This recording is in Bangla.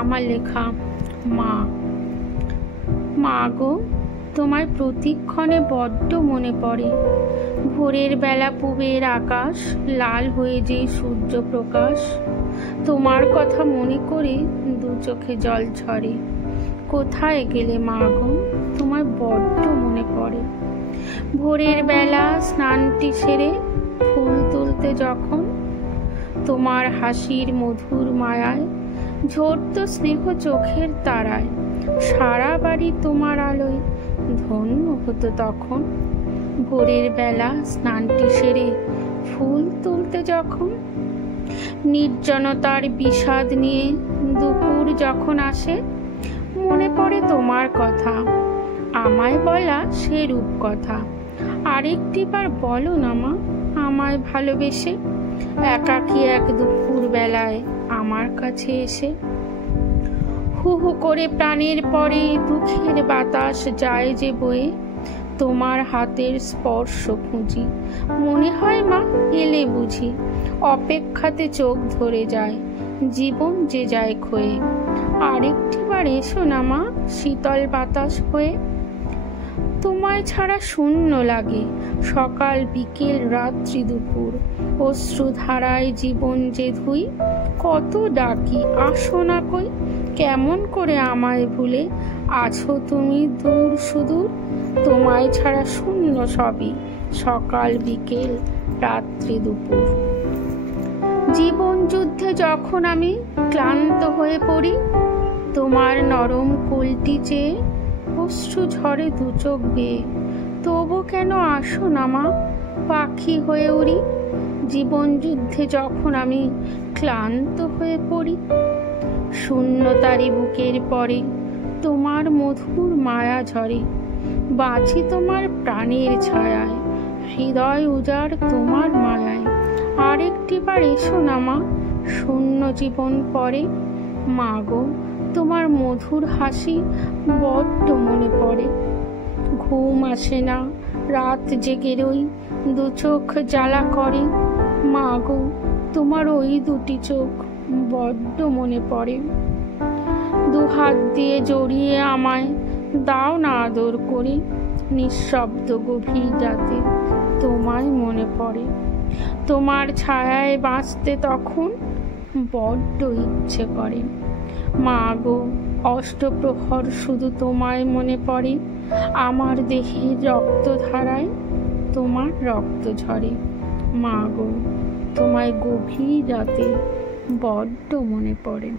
আমার লেখা। মা। মা গো, তোমার প্রতিক্ষণে বড্ড মনে পড়ে। ভোরের বেলা পুবের আকাশ, লাল হয়ে যে সূর্য প্রকাশ, তোমার কথা মনে করে দু চোখে জল ঝরে। কোথায় গেলে মা গো, তোমার বড্ড মনে পড়ে। ভোরের বেলা স্নানটি সেরে ফুল তুলতে যখন, তোমার হাসির মধুর মায়ায় ঝরত স্নেহ চোখের তারায়, সারা বাড়ি তোমার আলোয় ধন্য হতো তখন। ভোরের বেলা স্নানটি সেরে ফুল তুলতে যখন, নির্জনতার বিষাদ নিয়ে দুপুর যখন আসে, মনে পড়ে তোমার কথা, আমায় বলা সে রূপকথা। আরেকটি বার বলো না মা, আমায় ভালোবেসে, একাকী এক দুপুর বেলায় আমার কাছে এসে। হু হু করে প্রাণের পরে দুঃখের বাতাস যায় যে বয়ে, তোমার হাতের স্পর্শ খুঁজি, মনে হয় মা এলে বুঝি। অপেক্ষাতে চোখ ধরে যায়, জীবন যে যায় ক্ষয়ে। আরেকটি বার এসো না মা, শীতল বাতাস হয়ে। তোমায় ছাড়া শূন্য লাগে সকাল বিকেল রাত্রি দুপুর, অশ্রুধারায় জীবন যে ধুই। কত ডাকি আসো না কই, কেমন করে আমায় ভুলে আছো তুমি দূর সুদূর। তোমায় ছাড়া শূন্য সবই, সকাল বিকেল রাত্রি দুপুর। জীবন যুদ্ধে যখন আমি ক্লান্ত হয়ে পড়ি, তোমার নরম কোলটি চেয়ে অশ্রু ঝরে দু চোখ বেয়ে। তবু কেন আসো না মা, পাখি হয়ে উড়ি। জীবন যুদ্ধে যখন আমি ক্লান্ত হয়ে পড়ি, শূন্যতারি বুকের পরে তোমার মধুর মায়া ঝরে। বাঁচি তোমার প্রাণের ছায়ায়, হৃদয় উজাড় তোমার মায়ায়। আরেকটি বার এসো না মা, শূন্য জীবন পরে। মা গো, তোমার মধুর হাসি বড্ড মনে পড়ে। ঘুম আসে না, রাত জেগে রই, দু চোখ জ্বালা করে। মা গো, তোমার ওই দুটি চোখ বড্ড মনে পড়ে। দু হাত দিয়ে জড়িয়ে আমায় দাও না আদর করে, নিঃশব্দ গভীর রাতে তোমায় মনে পড়ে। তোমার ছায়ায় বাঁচতে তখন বড্ড ইচ্ছে করে। মা গো, অষ্টপ্রহর শুধু তোমায় মনে পড়ে। আমার দেহের রক্তধারায় তোমার রক্ত ঝরে। মা গো, তোমায় গভীর রাতে বড্ড মনে পড়ে।